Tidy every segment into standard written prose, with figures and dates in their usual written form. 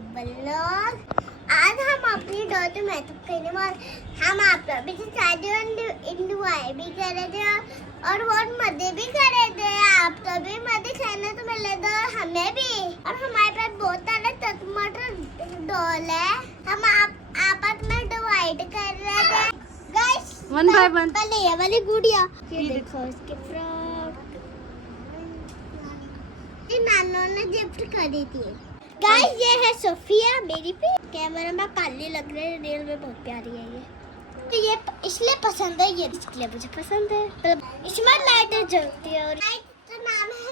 Blog. आज हम अपनी डॉल तो मेकअप करने वाले। हम आप लोग भी शादी एंजॉय भी कर रहे थे और बहुत मजे भी कर रहे थे। आप तो भी मजे खाने तो मिले तो हमें भी। और हमारे पास बहुत सारे टमाटर डॉल है। हम आपस में डिवाइड कर रहे थे गाइस। One by one. पहले ये वाली गुड़िया, ये देखो इसके फ्रॉक नानों ने गिफ्ट करी थी। गाइस ये है सोफिया मेरी भी। कैमरा में काली लग रही है, रियल में बहुत प्यारी है ये। तो ये इसलिए पसंद है, ये इसलिए मुझे पसंद है। तो इसमें लाइटें जलती है और लाइट का नाम है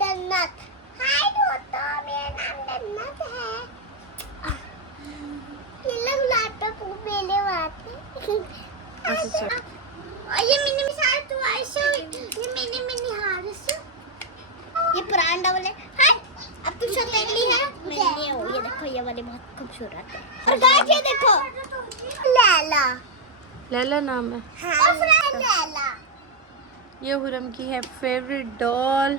जन्नत। हाय दोस्तों, मेरा नाम जन्नत है। ये लोग लैपटॉप को मेले वाते। और ये मिनी मिसाल तो ऐसे ये मिनी हारिस। ये पुराना डबल है। हाय अब तुम सतेली है। मैंने ये देखो, ये वाली बहुत खूबसूरत है। और गाइस ये देखो लैला। लैला नाम है। हाँ, और लैला। ये हुरम की है फेवरेट डॉल,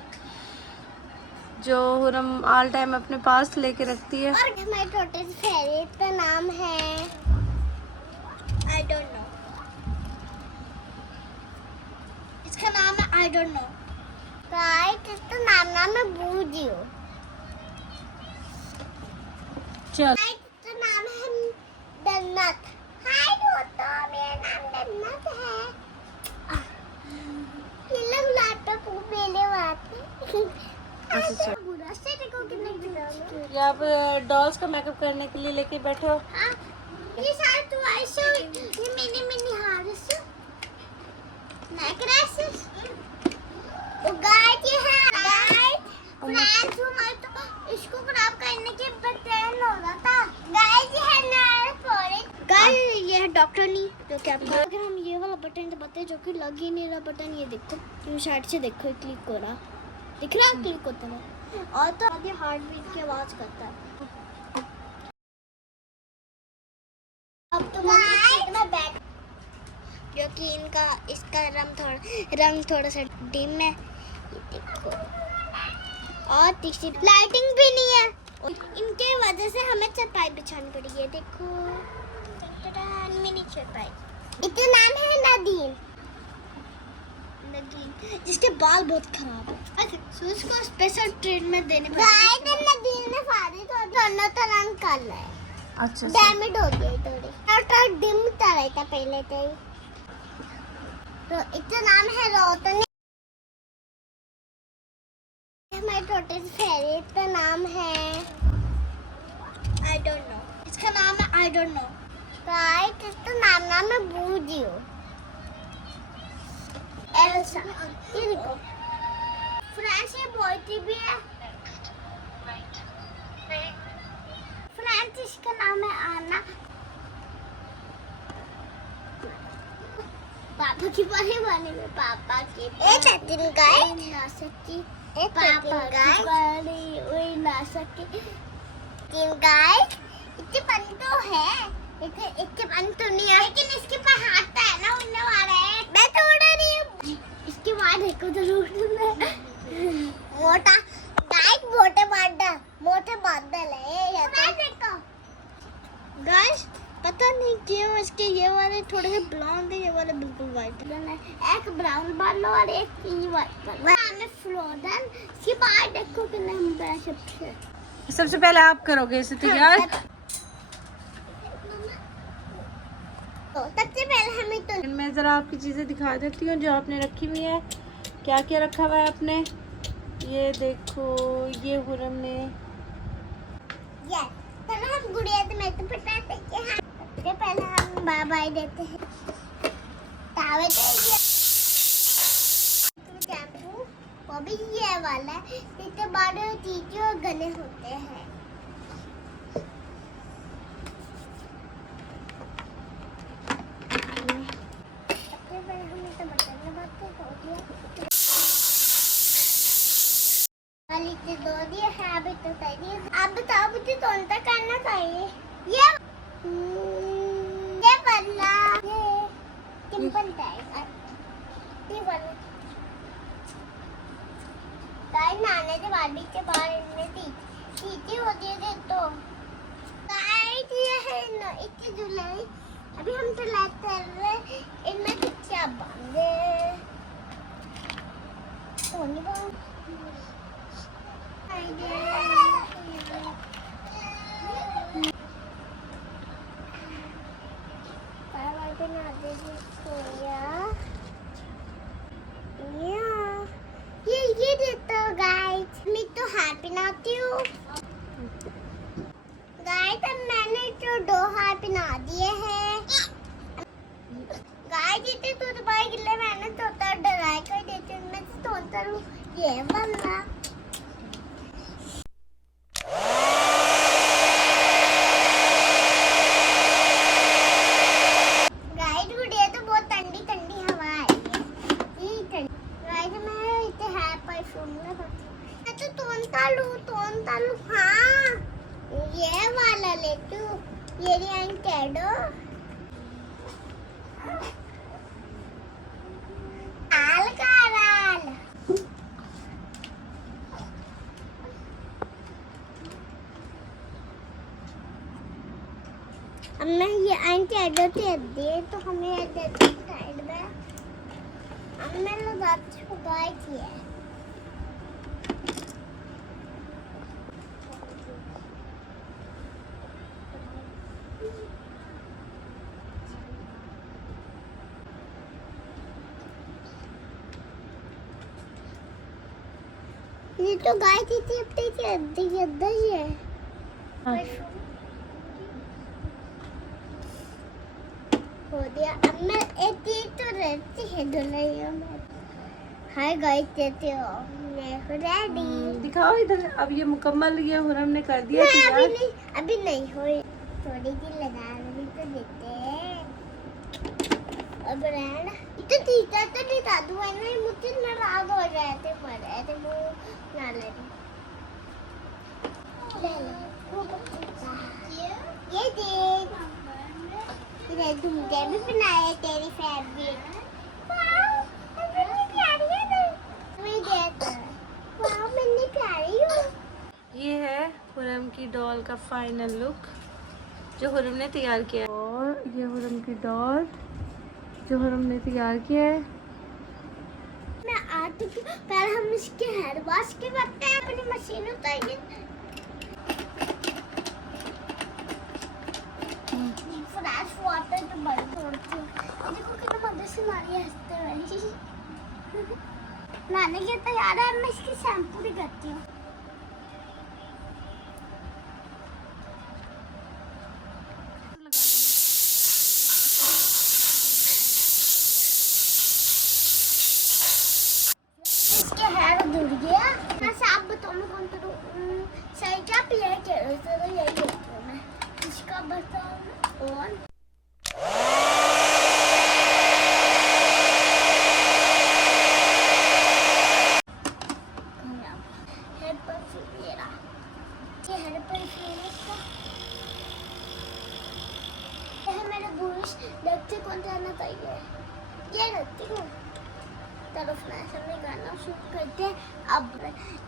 जो हुरम ऑल टाइम अपने पास लेके रखती है। और हमारे छोटे से फेवरेट का नाम है आई डोंट नो। इसका नाम है आई डोंट नो। गाइस इसका नाम है बूजियो। चल इसका नाम है जन्नत। हाय दोस्तों, मेरा नाम जन्नत है। ये लोग लैपटॉप को मेले वाते। अच्छा बुरा से देखो कितने गिटार। ये आप डॉल्स का मेकअप करने के लिए लेके बैठे हो। हाँ, ये सारे तो ऐसे ये मिनी हार्स नेकलेस। वो गाइस ये है गाइस फ्रेंड्स, हमारे तो इसको खराब करने के बटन हो रहा था। गाइस ये है ना फॉरेस्ट। गाइस ये है डॉक्टर नी, जो कि आप अगर हम ये वाला बटन दबाते जो कि लग ही नहीं रहा बटन, ये देखो तुम साइड से देखो क्लिक हो रहा, दिख रहा है क्लिक होता है। और तो आगे हार्ट बीट की आवाज करता है। अब तो मैं बैठ, जो कि इनका इसका रंग थोड़ा सा डिम है, ये देखो। और तीसरी लाइटिंग भी नहीं है, इनके वजह से हमें चटाई बिछानी पड़ी है। देखो मिनी चटाई। इसका नाम है नदीम। जिसके बाल बहुत खराब है। अच्छा उसको स्पेशल ट्रीटमेंट देने पड़ेगी। गाइस नदीम ने फाड़ी तो दोनों तरह कर ले। अच्छा डैमेज हो गई थोड़ी। और डिम चला था पहले से। तो इसका नाम है रोशनी। हमारे छोटे से फेवरेट का नाम है आई डोंट नो। इसका नाम है आई डोंट नो। गाइस इसका नाम है बूजियो। एल्सा। ये देखो फ्रेंड्स, ये बॉयटी भी है। फ्रेंड्स इसका नाम है आना। पापा की परी बनी में पापा की सचिन गाय ना सकी। पापा की परी वही ना सकी। तीन गाय इतने पन तो है, इतने पन तो नहीं है, लेकिन इसके पास हाथ है ना उड़ने वाला है। मैं तोड़ा नहीं हूँ। इसके बाद देखो जरूर मोटा गाइस, मोटे बादल है ये तो। देखो गाइस पता नहीं क्यों इसके ये वाले थोड़े से ब्लॉन्ड है, ये वाले बिल्कुल व्हाइट है। एक ब्राउन बाल और एक व्हाइट बाल। हमें फ्रोजन इसके बाद देखो कितने हम बड़े। सबसे पहले आप करोगे इसे तैयार। तो सबसे पहले हमें तो मैं जरा आपकी चीजें दिखा देती हूँ जो आपने रखी हुई है। क्या क्या रखा हुआ है आपने, ये देखो। ये हुरम ने ये चलो हम गुड़िया से मैं तो पटाते हैं। सबसे पहले हम बाय बाय देते हैं। तावे दे शैम्पू, वो भी ये वाला है। इसके बाद चीटी और गने होते हैं। सबसे पहले हम इसे बटन दबाते हैं, हो गया। वाली से दो दिए है, अभी तो सही। अब बताओ मुझे कौन सा करना चाहिए। ये वाला, ये सिंपल टाइप, ये वाला। गाइस नाने के बाद इनमें चीटी होती है तो ये है ना इतनी जुलाई। अभी हम तो लाते हैं इनमें क्या बांधे सोनी बांध ये देता हूँ गाइस। मैं तो हार पहनाती हूँ गाइस। अब मैंने तो 2 हार पहना दिए हैं गाइस। जितने तो दबाई गिले मैंने तो डराई कर देती हूँ। मैं तो हूँ ये वाला हाँ ये वाला ले तू। ये कैडो लाल का लाल। अब मैं ये कैडो दे दे तो हमें साइड में अब मैं लगाती हूँ गाइस। ये तो गाय थी अपने के अंदर ही है। हो गया। अब मैं एक तो रहती है दुल्हनियों में। हाय गाइस देते हो मैं रेडी। दिखाओ इधर। अब ये मुकम्मल ये हुरम ने कर दिया नहीं, तैयार। अभी नहीं हुई। थोड़ी सी लगा रही तो देते हैं। अब रहना तो तीता तो दिखा दूँ वरना मुझसे नाराज हो रहे थे मुँह ना ले ले ये देख मैं झुमके भी बनाए तेरी फेवरेट। वाओ कितनी प्यारी है ना। मैं देखता वाओ कितनी प्यारी हूँ। ये है हुरम की डॉल का फाइनल लुक जो हुरम ने तैयार किया है। और ये हुरम की डॉल जो हुरम ने तैयार किया है। मैं आती हूँ पहले हम इसके हेयर वॉश के करते हैं। अपनी मशीन उतारिए। फ्रेश वाटर तो बड़ी तोड़ती हूँ। देखो कितना मदद से मारी है हंसते वाली। नाने के तो यार है मैं इसकी शैम्पू भी करती हूँ। धुल गया। मैं साफ बताऊँ मैं कौन करूँ सही क्या पिया है क्या यही लेती हूँ मैं। इसका बताऊँ कौन हेड परफ्यूम मेरा। ये हेड परफ्यूम इसका ये है मेरा बुरुश। देखते कौन जाना चाहिए ये रखती हूँ तरफ ना समय गाना शुरू करते हैं। अब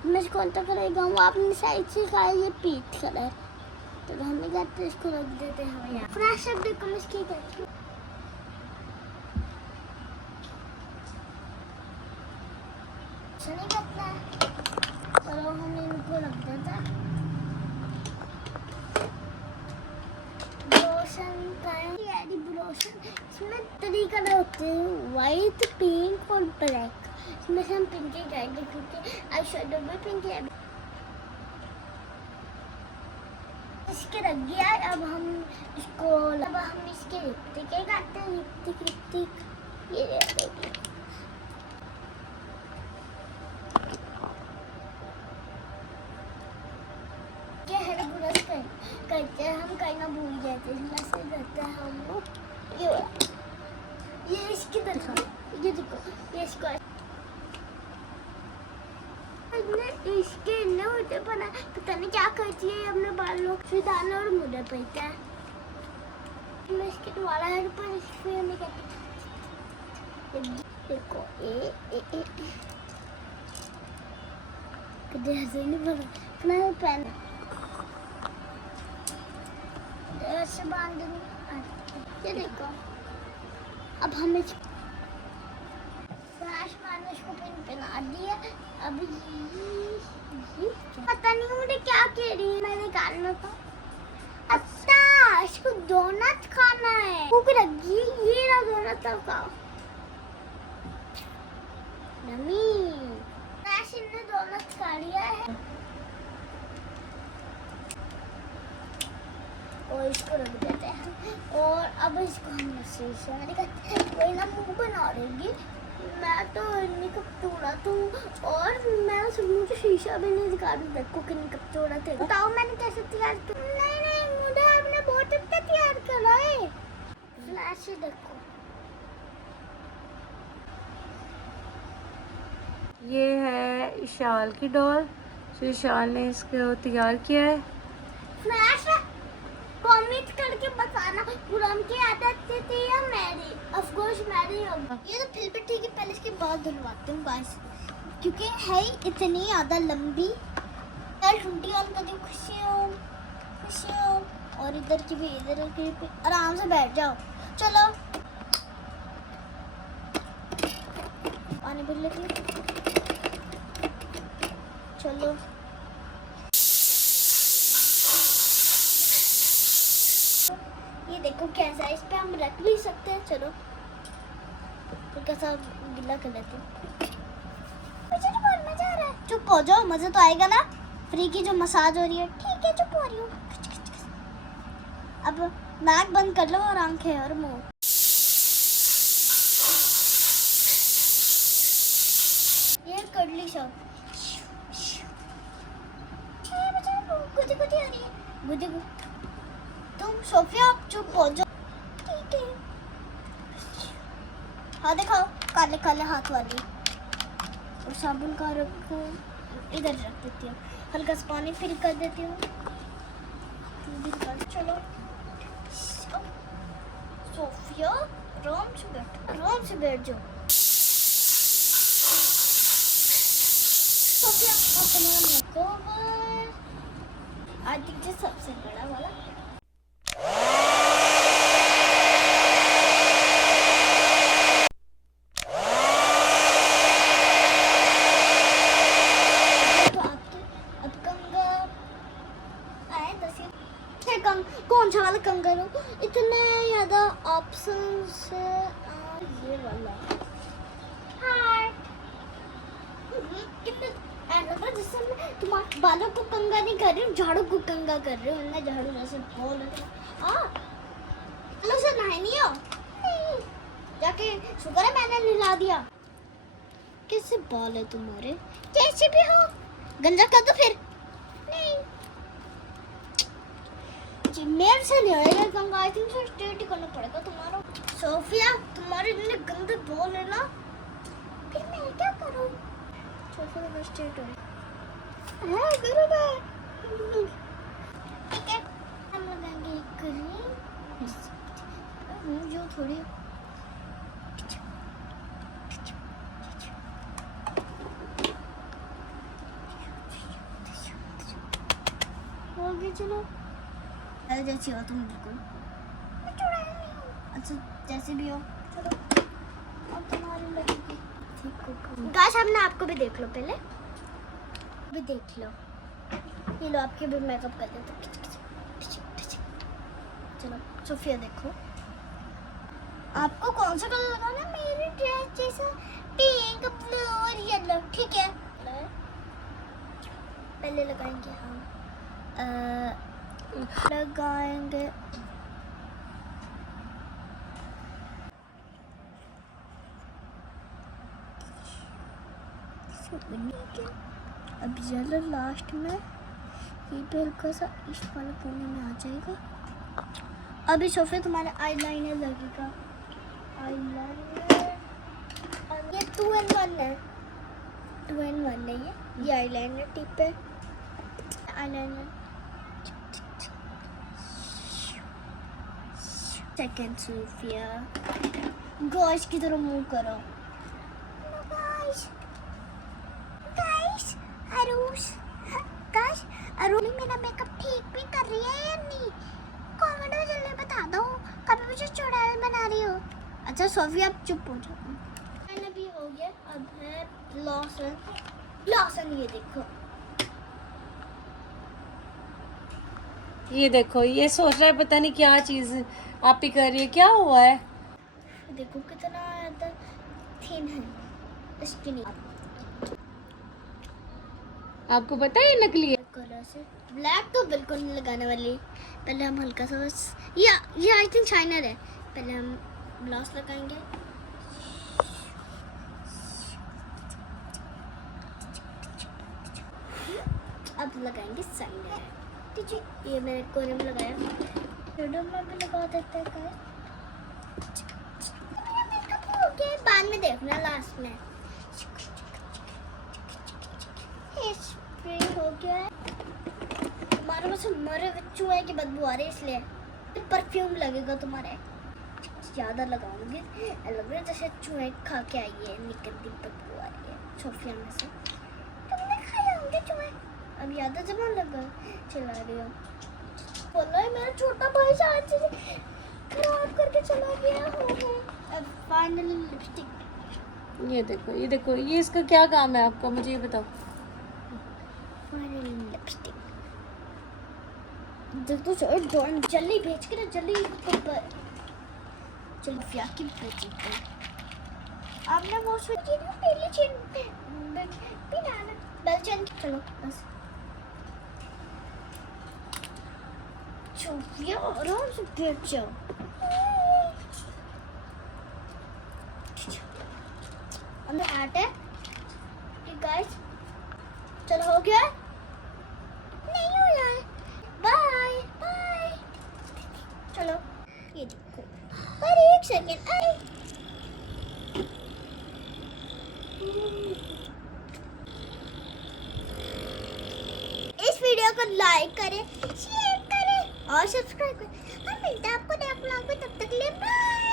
मैं कौन सा करेगा वो अपनी साइड से खाइए पीट कलर तो हमें जाते इसको रख देते हैं यहाँ। फ्रेश अब देखो मैं इसकी करती हूँ। नहीं करता है चलो हम इनको रख देते हैं। ब्लोशन का ब्लोशन इसमें 3 कलर होते हैं वाइट पिंक और ब्लैक। इसमें से हम पिंक ही करेंगे क्योंकि आई शेडो में पिंक है। इसके रख दिया। अब हम इसको इसके लिपस्टिक करते हैं। लिपस्टिक ये देखिए करते हैं हम करना भूल जाते हैं। से करते हैं हम लोग ये इसकी देखो ये देखो ये इसको इसके इन्ने होते बना पता नहीं क्या करती है अपने बालों को दाना और मुझे पड़ता है। मैं इसके दोबारा हेड पर फिर मैं कहती देखो कितने हंसे नहीं बना अपना पहन ऐसे बांध दूंगी। ये देखो, अब हमें फ्लैश मैंने इसको पिन पहना दिया। अब ये पता नहीं मुझे क्या कह रही है, मैंने निकालना था। अच्छा, इसको डोनट खाना है। भूख लगी, ये ना डोनट खाओ। नमी फ्लैश ने डोनट खा लिया है और इसको रख देते हैं। और अब इसको हम शीशा कोई ना मुंह बना देगी। मैं तो इन्हीं कब तोड़ा तो, और मैं मुझे शीशा भी नहीं दिखा रही। देखो किन्हीं कब तोड़ा थे, बताओ मैंने कैसे तैयार किया। नहीं मुझे आपने बहुत अच्छा तैयार करा है। फ्लैश देखो, ये है इशाल की डॉल जो इशाल ने इसको तैयार किया है। फ्लैश कमेंट करके बताना पूरम की आदत थी या मेरी। ऑफ कोर्स मेरी होगी। ये तो फिर भी ठीक है, पहले इसके बाद धुलवाती हूँ गाइस, क्योंकि है ही इतनी ज़्यादा लंबी। यार टूटी ऑन कर दी। खुशी हो। और इधर की भी, इधर की भी। आराम से बैठ जाओ। चलो पानी भर लेती हूँ। चलो ये देखो कैसा है, इस पे हम रख भी सकते हैं। चलो फिर कैसा गिला कर लेते हैं। मुझे तो बहुत मजा आ रहा है। चुप हो जाओ, मजा तो आएगा ना। फ्री की जो मसाज हो रही है। ठीक है, चुप हो रही हूँ। अब नाक बंद कर लो और आंखें और मुंह। ये कर ली सब। गुदी गुदी आ रही है। गुदी गुदी। तुम सोफिया आप चुप हो जाओ। ठीक है। हाँ दिखाओ, काले काले हाथ वाली। और साबुन का रखो, इधर रख देती हूँ। हल्का सा पानी फिल कर देती हूँ। चलो सोफिया आराम से बैठ जाओ। सोफिया अब तुम्हारा मेकओवर आज दीजिए सबसे बड़ा वाला। कौन सा वाला कंगा लो, इतने ज्यादा ऑप्शंस है। ये वाला हार्ट कितने ऐसा जिससे मैं तुम्हारे बालों को कंगा नहीं कर रही हूँ, झाड़ू को कंगा कर रही हूँ। मैं झाड़ू जैसे बोल रही हूँ। चलो सर नहाए नहीं हो जाके, शुक्र है मैंने नहला दिया। कैसे बाल है तुम्हारे, कैसे भी हो, गंजा कर दो फिर। नहीं मेरे से नहीं होएगा Ganga, I think so straight ही करना पड़ेगा तुम्हारा। सोफिया तुम्हारे इतने गंदे बाल है ना, फिर मैं क्या करूं। सोफिया तो स्ट्रेट हो है, करो मैं। ठीक है, हम लगाएंगे क्रीम जो थोड़ी हो गई। चलो जैसी हो तुम, बिल्कुल अच्छा जैसे भी हो। चलो अब तुम्हारी लगेगी ठीक हो। गाइस हमने आपको भी देख लो, पहले भी देख लो। ये लो आपके भी मेकअप कर देते। चलो सोफिया देखो आपको कौन सा कलर लगाना। मेरी ड्रेस जैसा पिंक, ब्लू और येलो। ठीक है, पहले लगाएंगे हम लगाएंगे अब येलो लास्ट में, ये पे हल्का सा इस वाले कोने में आ जाएगा। अभी सोफिया तुम्हारा आईलाइनर लगेगा। आईलाइनर ये 2 in 1 है, 2 in 1 है। ये आईलाइनर टिप है। आईलाइनर सेकंड सोफिया गाइस की तरह मूव करो। गाइस अरुण मेरा मेकअप ठीक भी कर रही है या नहीं, कमेंट बना दो, कभी मुझे चुड़ैल बना रही हो। अच्छा सोफिया आप चुप हो जाओ। मैंने भी हो गया, अब है ब्लॉसम। ब्लॉसम ये देखो, ये देखो, ये सोच रहा है पता नहीं क्या चीज आप ही कर रही है, क्या हुआ है? देखो कितना थिन है इसके लिए। आपको पता है ये नकली है? कलर से ब्लैक तो बिल्कुल नहीं लगाने वाली। पहले हम हल्का सा बस ये आई थिंक शाइनर है। पहले हम ग्लास लगाएंगे। अब लगाएंगे शाइनर। ठीक है, ये मैंने कोने में लगाया, शेडो में भी लगा देते हैं गाइस। ओके, बाद में देखना लास्ट में। स्प्रे हो गया है। हमारे पास मरे चूहे की बदबू आ रही है, इसलिए परफ्यूम लगेगा तुम्हारे। ज़्यादा लगाऊंगी, लग रहा है जैसे चूहे खा के आई है, निकल दी बदबू आ रही है सोफिया में से। तुमने खाए होंगे चूहे, अब याद है जमा लगा चला रही हो। बोला है मेरा छोटा भाई शायद से खराब करके चला गया हो। अब फाइनली लिपस्टिक। ये देखो, ये देखो, ये इसका क्या काम है आपका, मुझे ये बताओ। Finally lipstick. देखो जल्दी भेज के ना, जल्दी चलो फिर की भेज दो। आपने वो सोची ना पहले चेन पिनाना बेल चेन। चलो बस सोफिया आराम से भेज जाओ। अंदर आटे गाइस, चलो हो गया? नहीं हो रहा है। Bye bye. चलो ये देखो, अरे एक सेकेंड, अरे इस वीडियो को लाइक करें, शेयर करें और सब्सक्राइब करें। और मिलते हैं आपको नेक्स्ट व्लॉग में, तब तक के लिए बाय।